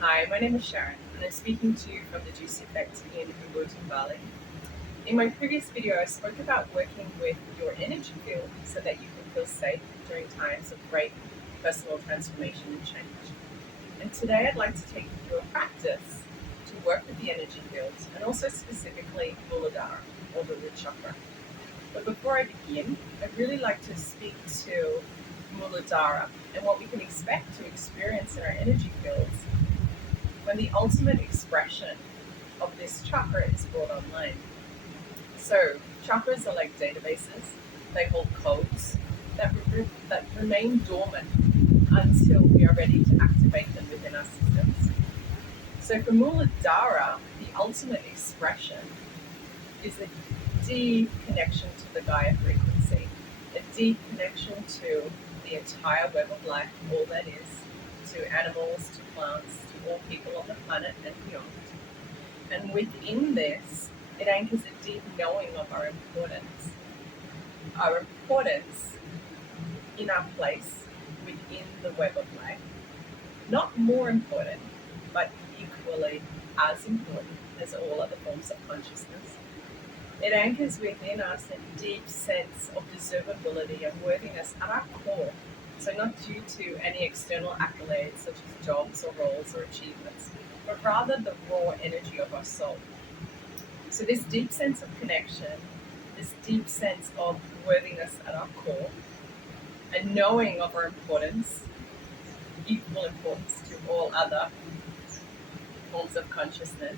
Hi, my name is Sharon, and I'm speaking to you from the Juice Effect in Ubud, Bali. In my previous video, I spoke about working with your energy field so that you can feel safe during times of great personal transformation and change. And today, I'd like to take you through a practice to work with the energy field, and also specifically Muladhara, or the Root Chakra. But before I begin, I'd really like to speak to Muladhara and what we can expect to experience in our energy fields when the ultimate expression of this chakra is brought online. So, chakras are like databases, they hold codes that remain dormant until we are ready to activate them within our systems. So, for Muladhara, the ultimate expression is a deep connection to the Gaia frequency, a deep connection to the entire web of life, all that is, to animals, to plants, to all people on the planet and beyond. And within this, it anchors a deep knowing of our importance in our place within the web of life. Not more important, but equally as important as all other forms of consciousness. It anchors within us a deep sense of deservability and worthiness at our core. So, not due to any external accolades such as jobs or roles or achievements, but rather the raw energy of our soul. So, this deep sense of connection, this deep sense of worthiness at our core, and knowing of our importance, equal importance to all other forms of consciousness,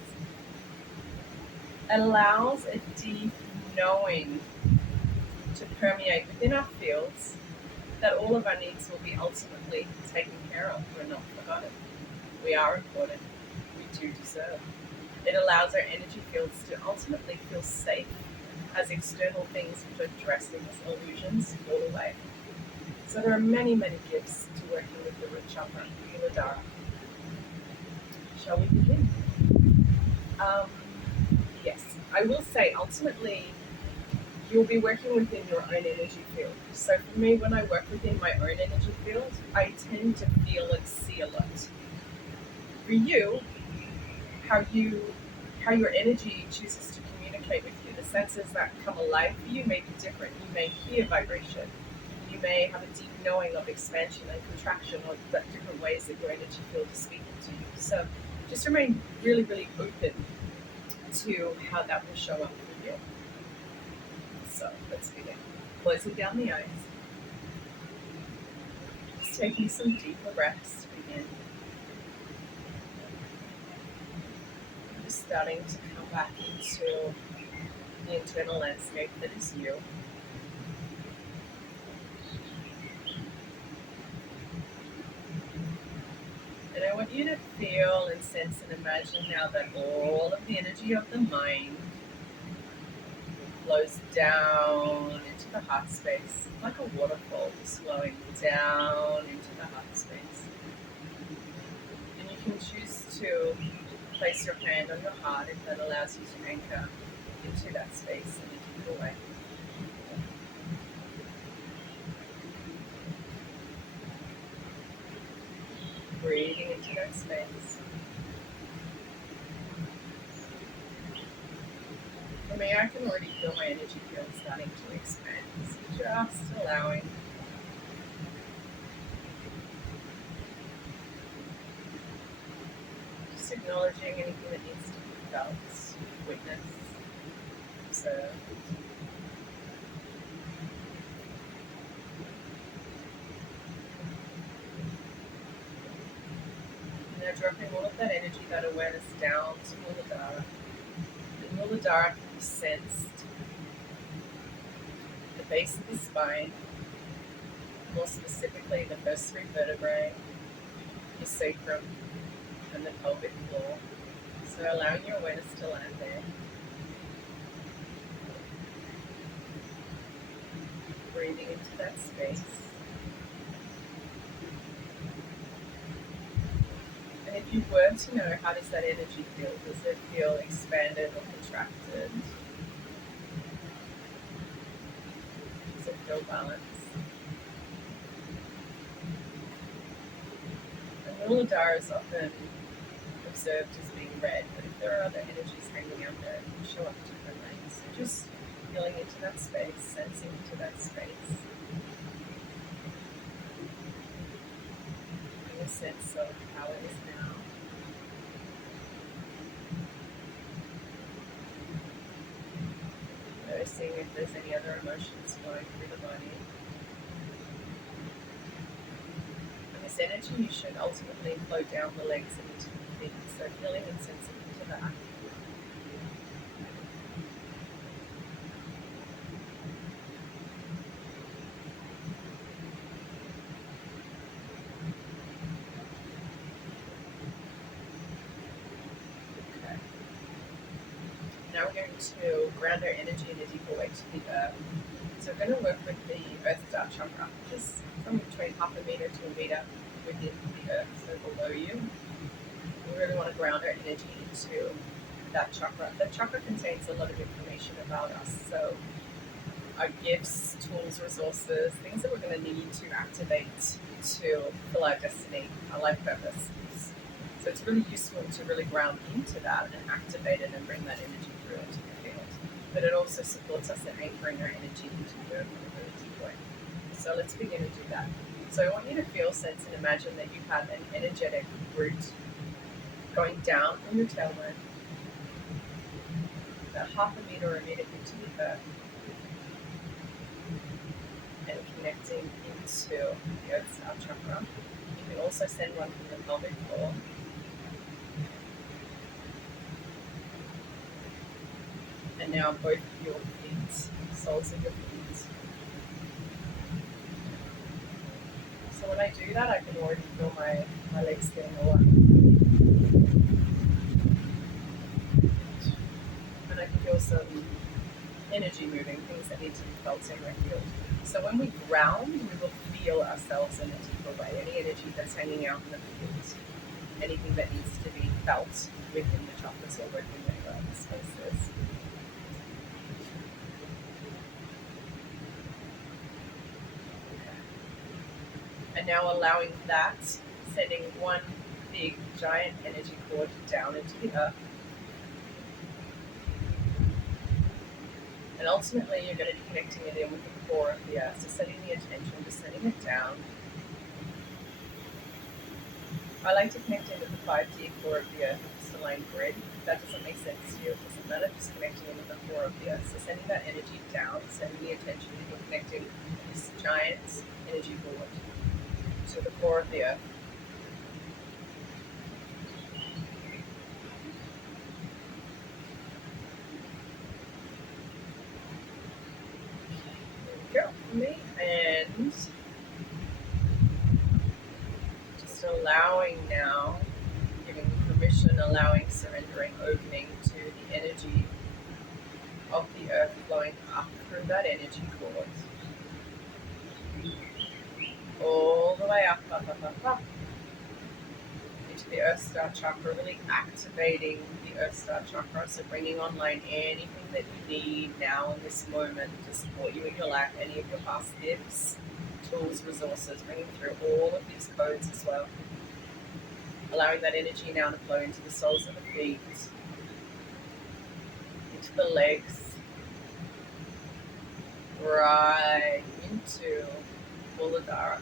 allows a deep knowing to permeate within our fields that all of our needs will be ultimately taken care of. We're not forgotten. We are important. We do deserve. It allows our energy fields to ultimately feel safe as external things which are dressing as illusions fall away. So there are many, many gifts to working with the root chakra, Muladhara. Shall we begin? Um, yes, I will say ultimately you'll be working within your own energy field. So for me, when I work within my own energy field, I tend to feel and see a lot. For you, how you how your energy chooses to communicate with you, the senses that come alive for you may be different. You may hear vibration. You may have a deep knowing of expansion and contraction, or the different ways that your energy field is speaking to you. So just remain really, really open to how that will show up for you. So let's begin. Closing down the eyes. Just taking some deeper breaths to begin. Just starting to come back into the internal landscape that is you. And I want you to feel and sense and imagine now that all of the energy of the mind flows down into the heart space, like a waterfall just flowing down into the heart space. And you can choose to place your hand on your heart if that allows you to anchor into that space in a deeper way. Breathing into that space. For me, I can already feel my energy field starting to expand. So just allowing. Just acknowledging anything that needs to be felt, witnessed, observed. And now dropping all of that energy, that awareness down to Muladhara. And Muladhara can be sensed at the base of the spine, more specifically the first three vertebrae, your sacrum, and the pelvic floor. So allowing your awareness to land there. Breathing into that space. And if you were to know, how does that energy feel? Does it feel expanded or contracted? Does it feel balanced? And Muladhara is often observed as being red, but if there are other energies hanging out there, it can show up differently. So just feeling into that space, sensing into that space, getting a sense of how it is now. Noticing if there's any other emotions flowing through the body. And this energy should ultimately flow down the legs and into the feet. So feeling and sensing into that. Okay. Now we're going to ground our energy in a deeper way to the earth. So we're going to work with the Earth Star Chakra, just from between 1/2 meter to 1 meter within the earth, so below you. We really want to ground our energy into that chakra. That chakra contains a lot of information about us. So our gifts, tools, resources, things that we're going to need to activate to fulfill our destiny, our life purpose. So it's really useful to really ground into that and activate it and bring that energy through into the field. But it also supports us in anchoring our energy into the earth in a really deep way. So let's begin to do that. So I want you to feel, sense, and imagine that you have an energetic root going down from your tailbone, about 1/2 meter or 1 meter into the earth, and connecting into the Earth Star Chakra. You can also send one from the pelvic floor. And now both your feet, soles of your feet. So when I do that, I can already feel my legs getting alive. And I can feel some energy moving, things that need to be felt in my field. So when we ground, we will feel ourselves in a deeper way. Any energy that's hanging out in the field, anything that needs to be felt within the chakras or within the spaces. And now allowing that, sending one big giant energy cord down into the earth. And ultimately you're going to be connecting it in with the core of the earth. So setting the intention, just sending it down. I like to connect into the 5D core of the earth, just a line grid. If that doesn't make sense to you, it doesn't matter, just connecting into the core of the earth. So sending that energy down, sending the attention, and connecting this giant energy cord to the core of the earth. There we go for me. And just allowing now, giving permission, allowing, surrendering, opening to the energy of the earth flowing up through that energy cord. All the way up into the Earth Star Chakra, really activating the Earth Star Chakra, so bringing online anything that you need now in this moment to support you in your life, any of your past gifts, tools, resources, bringing through all of these codes as well. Allowing that energy now to flow into the soles of the feet, into the legs, right into Muladhara.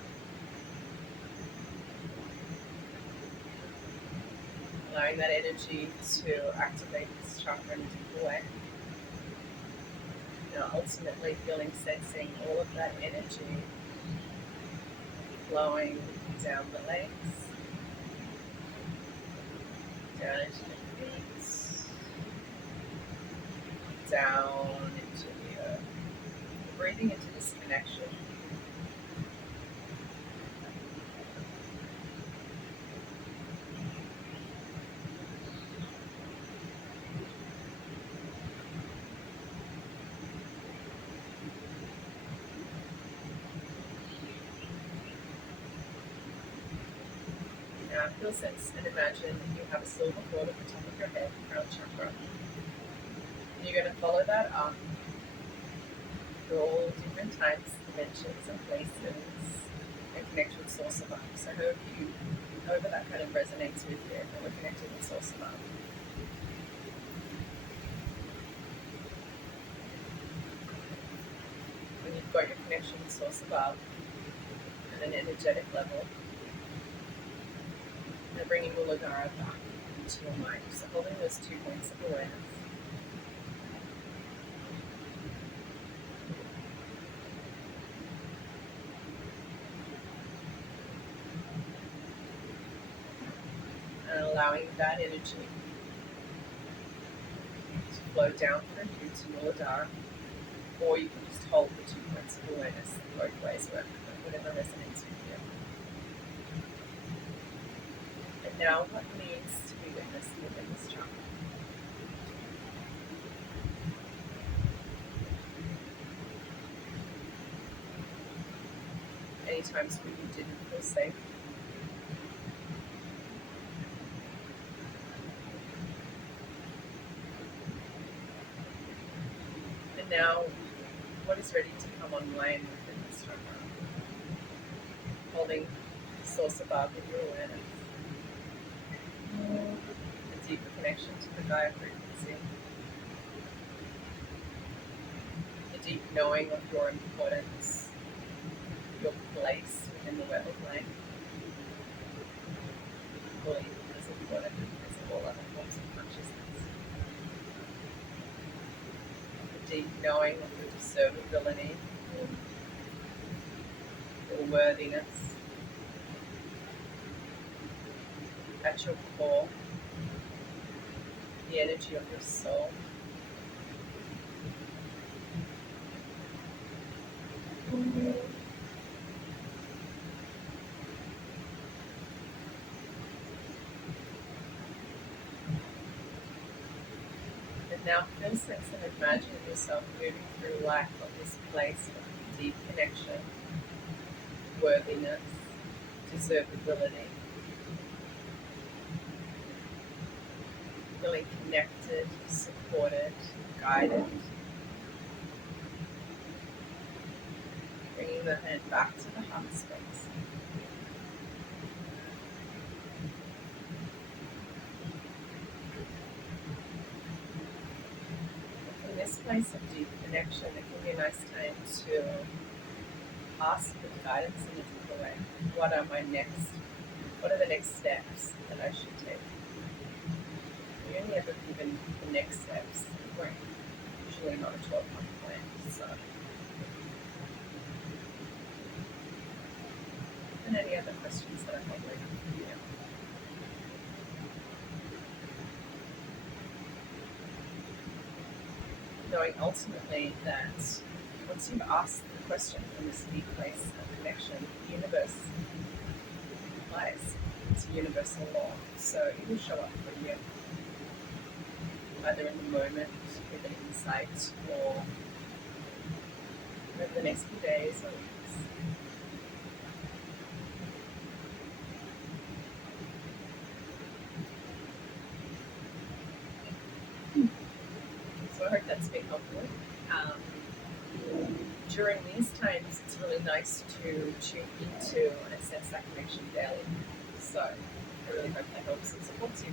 Allowing that energy to activate this chakra in a deeper way. Now ultimately feeling, sensing all of that energy flowing down the legs, down into the feet, down into the earth. Breathing into this connection. Now feel, sense, and imagine that you have a silver cord at the top of your head, crown chakra. And you're going to follow that up through all different types, dimensions, and places, and connect with source of life. So however you however that kind of resonates with you, and we're connected with Source Above. When you've got your connection with Source Above at an energetic level, they're bringing Muladhara back into your mind. So holding those 2 points of awareness. And allowing that energy to flow down through you to Muladhara, or you can just hold the 2 points of awareness. Both ways work, whatever resonates with you. And now what needs to be witnessed within this chakra? Any times when you didn't feel safe? And now, what is ready to come online within this chakra? Holding the Source Above in your awareness. A deeper connection to the Gaia frequency. A deep knowing of your importance, your place within the web of life. Fully as important as all other forms of consciousness. A deep knowing of your deservability, your worthiness. At your core, the energy of your soul. And now feel a sense of imagining yourself moving through life from this place of deep connection, worthiness, deservability. Feeling connected, supported, guided. Bringing the hand back to the heart space. In this place of deep connection, it can be a nice time to ask for guidance in a deeper way. What are the next steps that I should take? We only ever given the next steps. We're usually not a 12-month plan, so. And any other questions that I might like for you? Knowing ultimately that once you've asked the question from this deep place of connection, the universe applies. It's a universal law, so it will show up for you. Either in the moment with an insight or over the next few days or weeks. So I hope that's been helpful. During these times, it's really nice to tune into and assess that connection daily. So I really hope that helps and supports you.